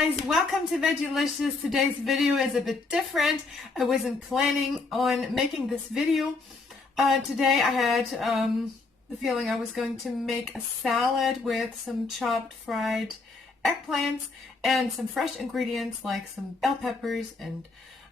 Guys, welcome to Vegelicious. Today's video is a bit different. I wasn't planning on making this video. Today I had the feeling I was going to make a salad with some chopped fried eggplants and some fresh ingredients like some bell peppers and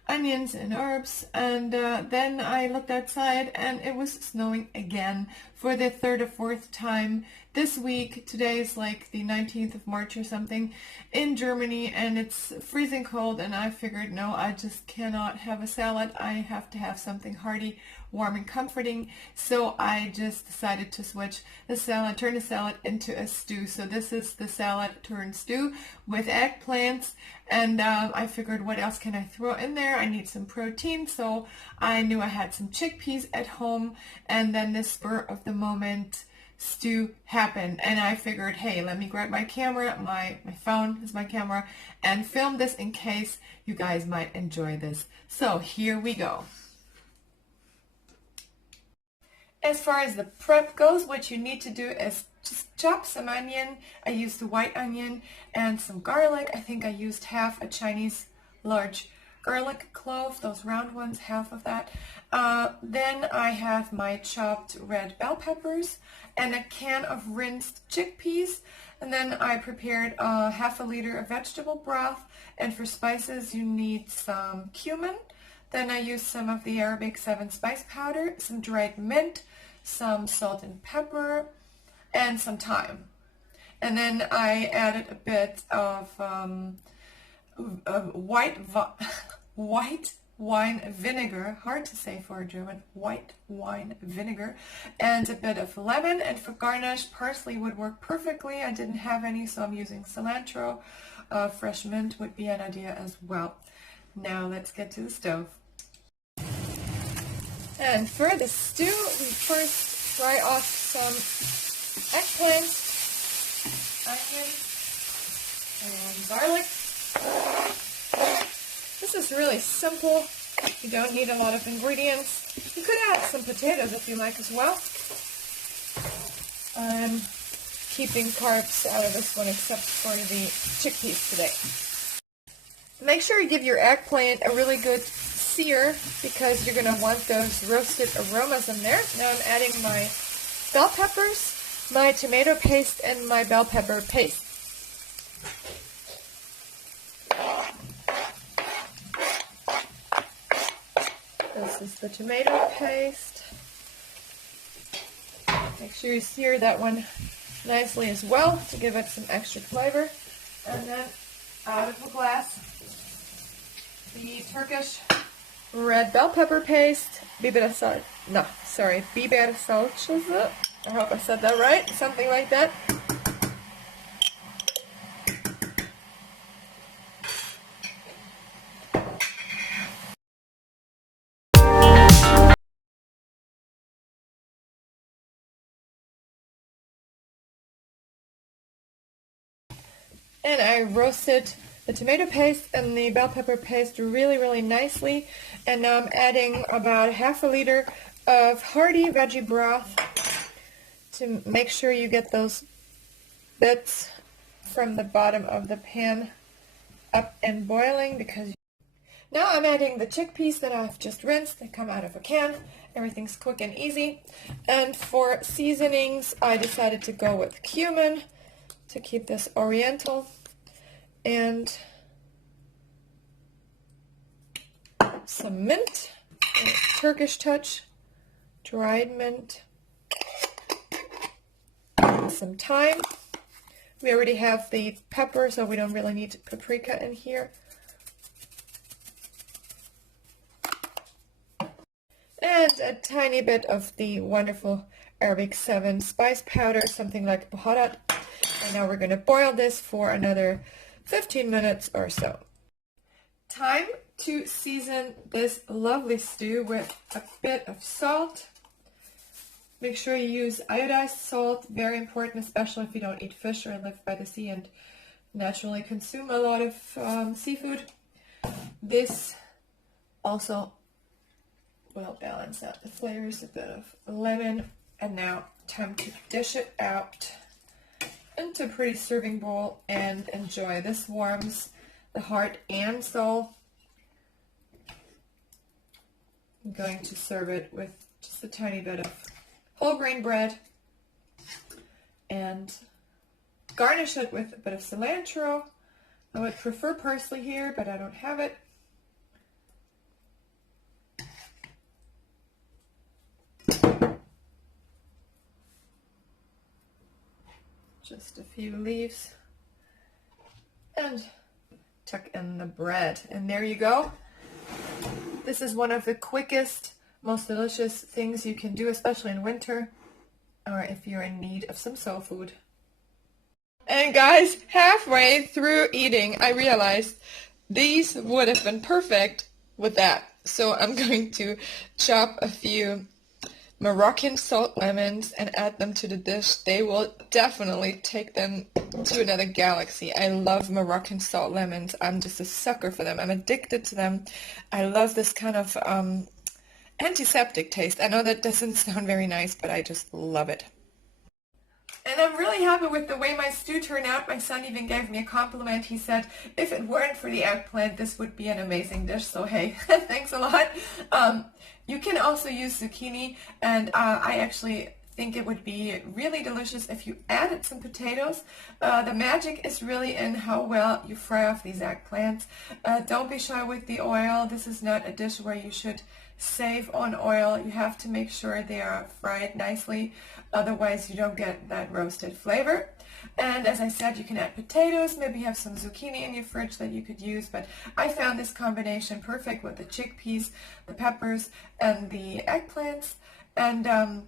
onions and herbs, and then I looked outside and it was snowing again for the third or fourth time this week. Today is like the 19th of March or something in Germany, and it's freezing cold, and I figured, no, I just cannot have a salad. I have to have something hearty, warm and comforting. So I just decided to switch the salad, turn the salad into a stew. So this is the salad turned stew with eggplants, and I figured, what else can I throw in there? I need some protein, so I knew I had some chickpeas at home, and then the spur of the moment stew happened, and I figured, hey, let me grab my camera, my phone is my camera, and film this in case you guys might enjoy this. So here we go. As far as the prep goes, what you need to do is just chop some onion. I used the white onion and some garlic. I think I used half a Chinese large garlic clove, those round ones, half of that. Then I have my chopped red bell peppers and a can of rinsed chickpeas. And then I prepared half a liter of vegetable broth. And for spices, you need some cumin. Then I used some of the Arabic 7 spice powder, some dried mint, some salt and pepper, and some thyme. And then I added a bit of white wine vinegar, hard to say for a German, white wine vinegar, and a bit of lemon. And for garnish, parsley would work perfectly. I didn't have any, so I'm using cilantro. Fresh mint would be an idea as well. Now let's get to the stove. And for the stew, we first fry off some eggplants, onion, and garlic. This is really simple. You don't need a lot of ingredients. You could add some potatoes if you like as well. I'm keeping carbs out of this one except for the chickpeas today. Make sure you give your eggplant a really good sear because you're going to want those roasted aromas in there. Now I'm adding my bell peppers, my tomato paste, and my bell pepper paste. This is the tomato paste. Make sure you sear that one nicely as well to give it some extra flavor. And then out of a glass, the Turkish red bell pepper paste, biber salça. I hope I said that right, something like that. And I roasted the tomato paste and the bell pepper paste really nicely. And now I'm adding about half a liter of hearty veggie broth to make sure you get those bits from the bottom of the pan up and boiling. Because now I'm adding the chickpeas that I've just rinsed. They come out of a can. Everything's quick and easy. And for seasonings, I decided to go with cumin to keep this oriental, and some mint, Turkish touch, dried mint, and some thyme. We already have the pepper, so we don't really need paprika in here. And a tiny bit of the wonderful Arabic 7 spice powder, something like baharat. And now we're going to boil this for another 15 minutes or so. Time to season this lovely stew with a bit of salt. Make sure you use iodized salt, very important, especially if you don't eat fish or live by the sea and naturally consume a lot of seafood. This also will balance out the flavors, a bit of lemon. And now time to dish it out into a pretty serving bowl and enjoy. This warms the heart and soul. I'm going to serve it with just a tiny bit of whole grain bread and garnish it with a bit of cilantro. I would prefer parsley here, but I don't have it. Just a few leaves and tuck in the bread, and there you go. This is one of the quickest, most delicious things you can do, especially in winter or if you're in need of some soul food. And guys, halfway through eating, I realized these would have been perfect with that. So I'm going to chop a few Moroccan salt lemons and add them to the dish. They will definitely take them to another galaxy. I love Moroccan salt lemons. I'm just a sucker for them. I'm addicted to them. I love this kind of antiseptic taste. I know that doesn't sound very nice, but I just love it. And I'm really happy with the way my stew turned out. My son even gave me a compliment. He said, if it weren't for the eggplant, this would be an amazing dish. So hey, thanks a lot. You can also use zucchini, and I actually think it would be really delicious if you added some potatoes. The magic is really in how well you fry off these eggplants. Don't be shy with the oil. This is not a dish where you should save on oil. You have to make sure they are fried nicely, otherwise you don't get that roasted flavor. And as I said, you can add potatoes, maybe have some zucchini in your fridge that you could use, but I found this combination perfect with the chickpeas, the peppers, and the eggplants. And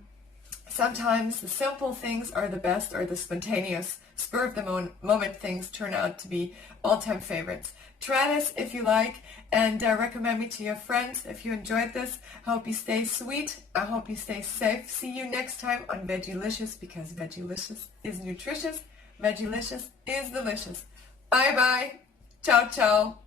sometimes the simple things are the best, or the spontaneous, spur of the moment things turn out to be all-time favorites. Try this if you like, and recommend me to your friends if you enjoyed this. I hope you stay sweet. I hope you stay safe. See you next time on Veggilicious, because Veggilicious is nutritious. Veggilicious is delicious. Bye-bye. Ciao, ciao.